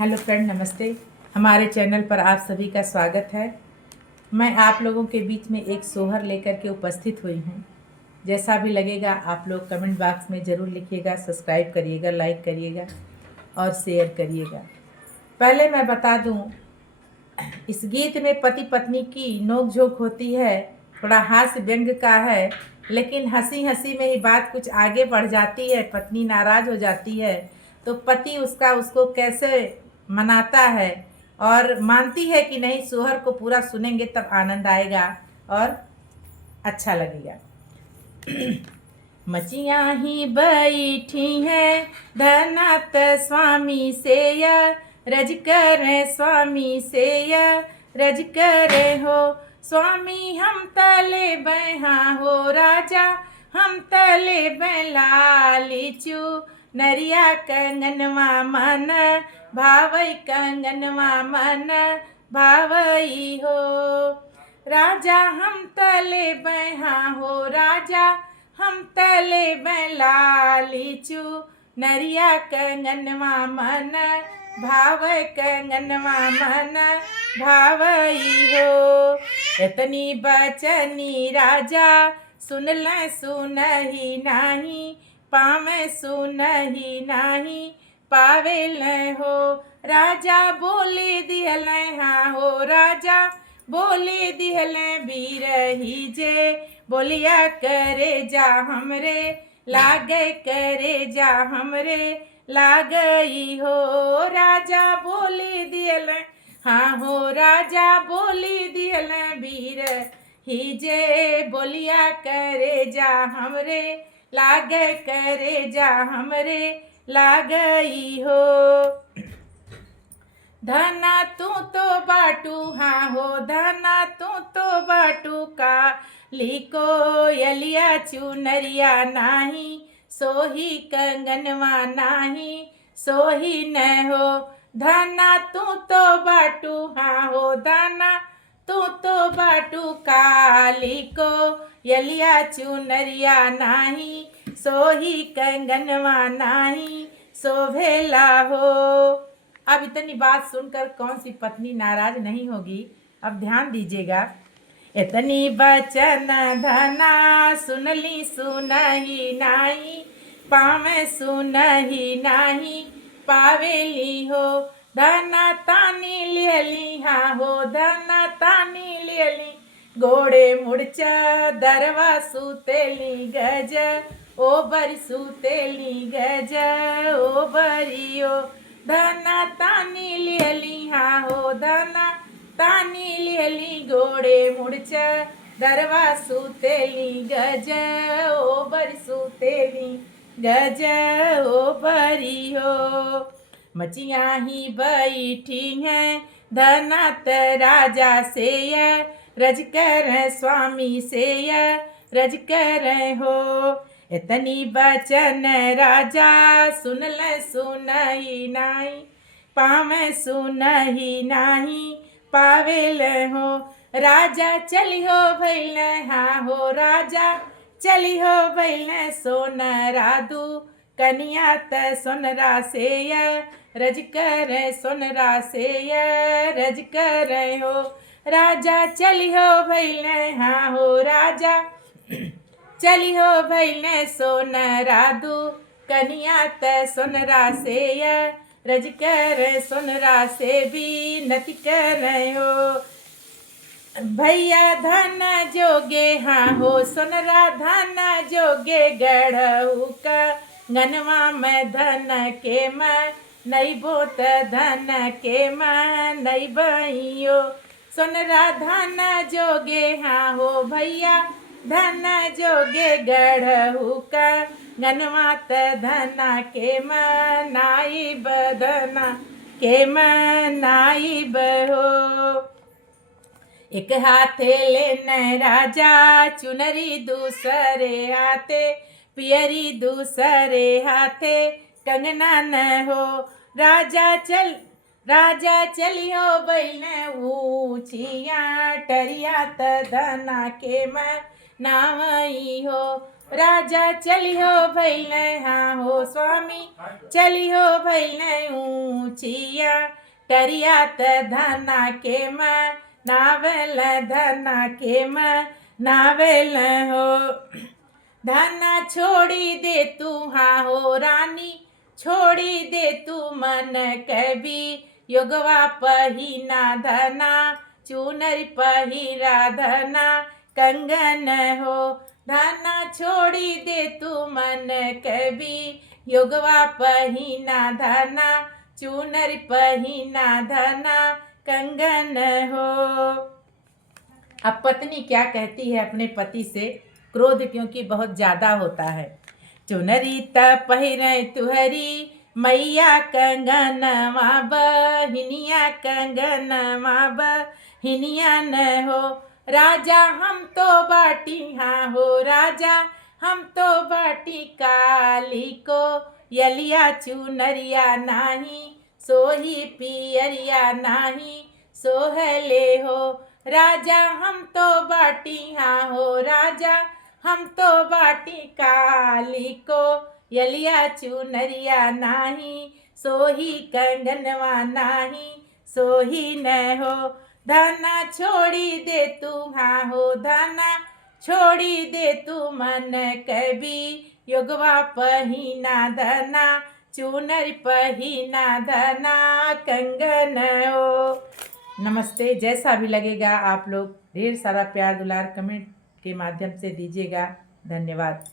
Hello friend, नमस्ते। हमारे channel पर आप सभी का स्वागत है। मैं आप लोगों के बीच में एक सोहर लेकर के उपस्थित हुई हूँ। जैसा भी लगेगा आप लोग कमेंट बॉक्स में ज़रूर लिखिएगा, सब्सक्राइब करिएगा, लाइक करिएगा और शेयर करिएगा। पहले मैं बता दूँ, इस गीत में पति पत्नी की नोक झोंक होती है, थोड़ा हास्य व्यंग का है, लेकिन हंसी हंसी में ही बात कुछ आगे बढ़ जाती है। पत्नी नाराज़ हो जाती है तो पति उसको कैसे मनाता है और मानती है कि नहीं। सोहर को पूरा सुनेंगे तब आनंद आएगा और अच्छा लगेगा। मचिया ही बैठी हैं धनात स्वामी से या रज करे स्वामी से या रज करे हो स्वामी। हम तले बहा हो राजा, हम तले लाली चू नरिया कंगनवा मन भावई, कंगनवा मन भावई हो राजा। हम तले बहा हो राजा, हम तले लाली चू नरिया कंगनवा मन भावई, कंगनवा मन भावई हो। इतनी बचनी राजा सुन ल सुनही नाही, पावे सुनही नाही पावे ल हो राजा। बोली दिहल हाँ हो राजा, बोली दिहल बीरही जे बोलिया करे जा हमरे लागे, करे जा हमरे लागई हो राजा। बोली दियल हाँ हो राजा, बोली दियल बीर ही जे बोलिया करे जा हमरे लागे, करे जा हमरे लागई हो। धना तू तो बाटू हाँ हो धना तू तो बाटू का लिको यलिया चुनरिया नाही, सोही कंगनवा नाही सोही न हो। धना तू तो बाटू हाँ हो धना तू तो बाटू काली को यलिया चुनरिया नाही, सोही कंगनवा नाही शोभेला हो। अब इतनी बात सुनकर कौन सी पत्नी नाराज नहीं होगी। अब ध्यान दीजिएगा। इतनी बचन धना सुनली सुनही नाही, पावे सुनही नाही पावेली हो। धना तानी लियली हाँ हो धना तानी लियली घोड़े मुड़च दरवा सुतेली गज ओ बरी सुतेली गज ओ बरियो। धना तानी लियली हाँ हो धना तानी लियली घोड़े मुड़च दरवा सुतेली गज ओ बरी सुतेली गज ओ बरी हो। मचिया ही बैठी हैं धनात राजा से रज कर स्वामी से रज कर हो। इतनी बचन राजा सुन ल सुनही नाही, पावे सुनही नाही पावेल हो राजा। चली हो भैल हाँ हो राजा, चली हो भैल सोनरा दू कनिया त सोनरा से रज कर सोनरा से रज कर हो राजा। चली हो भैल हाँ हो राजा, चली हो भैल सोनरा दू कनिया त सोनरा से रज कर सोनरा से भी नति कर हो भैया। धन जोगे हाँ हो सोनरा धन जोगे गढ़ऊ का गनवा में धन के मैं नहीं बोत धन के मैं नहीं बइयो। सोनरा धन जोगे हाँ हो भैया, धन जोगे गढ़ऊ का गनवा त धना के मैं नाई बदना के मैं नाई बहो। एक हाथे लेने राजा चुनरी, दूसरे हाथे पियरी, दूसरे हाथे कंगना न हो राजा। राजा चलियो बैले ऊँचिया टरिया त धना के मैं नावई हो राजा चलियो भैल हाँ हो स्वामी चलियो भैल ऊँचिया टरिया त धना के नावेल धना के नावेल हो धना छोड़ी दे तू हाँ हो रानी छोड़ी दे तू मन कभी योगवा पहिना धना चूनर पहिरा धना कंगन हो धना छोड़ी दे तू मन कभी योगवा पहिना धना चूनर पहिना धना कंगन हो। अब पत्नी क्या कहती है अपने पति से, क्रोध क्योंकि बहुत ज़्यादा होता है। चुनरी त पहिरे तुहरी मैया कंगन बहिनिया कंगन बहिनिया न हो राजा हम तो बाटी हाँ हो राजा हम तो बाटी काली को यलिया चुनरिया नाही सोही पियरिया नाही सोहले हो राजा हम तो बाटी हाँ हो राजा हम तो बाटी काली को यलिया चुनरिया नाही सोही कंगनवा नाही सोही न हो धना छोड़ी दे तू हाँ हो धना छोड़ी दे तू मन कभी योगवा पहिना धना चूनर पहिना धना कंगन हो। नमस्ते। जैसा भी लगेगा आप लोग ढेर सारा प्यार दुलार कमेंट के माध्यम से दीजिएगा। धन्यवाद।